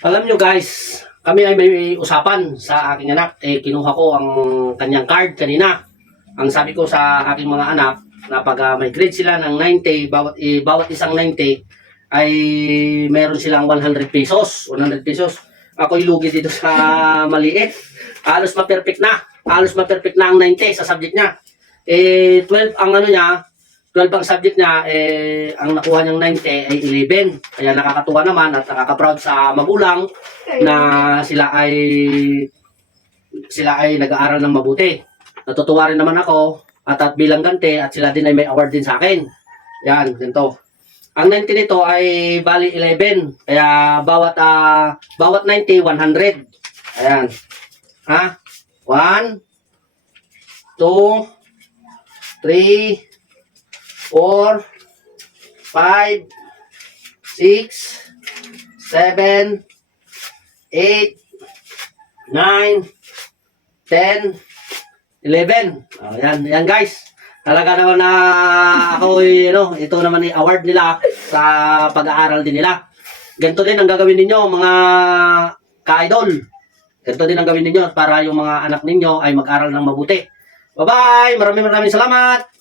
Alam nyo guys, kami ay may usapan sa aking anak. Kinuha ko ang kanyang card kanina. Ang sabi ko sa aking mga anak, na pag may grade sila ng 90, bawat isang 90, ay meron silang 100 pesos. 100 pesos. Ako'y lugi dito sa maliit. Halos ma-perfect na. Halos ma-perfect na ang 90 sa subject niya. 12 ang ano niya, 12 ang subject niya, ang nakuha niyang 90 ay 11. Kaya nakakatuwa naman at nakaka-proud sa magulang na sila ay nag-aaral ng mabuti. Natutuwa rin naman ako at bilang ganti at sila din ay may award din sa akin. Yan, ganito. Ang 90 nito ay bali 11. Kaya bawat 90, 100. Ayan. Ha? 1, 2, 3, 4, 5, 6, 7, 8, 9, 10, 11. Oh, yan guys. Talaga naman na ako, ito naman yung award nila sa pag-aaral din nila. Ganito din ang gagawin ninyo mga ka-idol. Ganito din ang gawin ninyo para yung mga anak ninyo ay mag-aral ng mabuti. Bye-bye! Maraming salamat!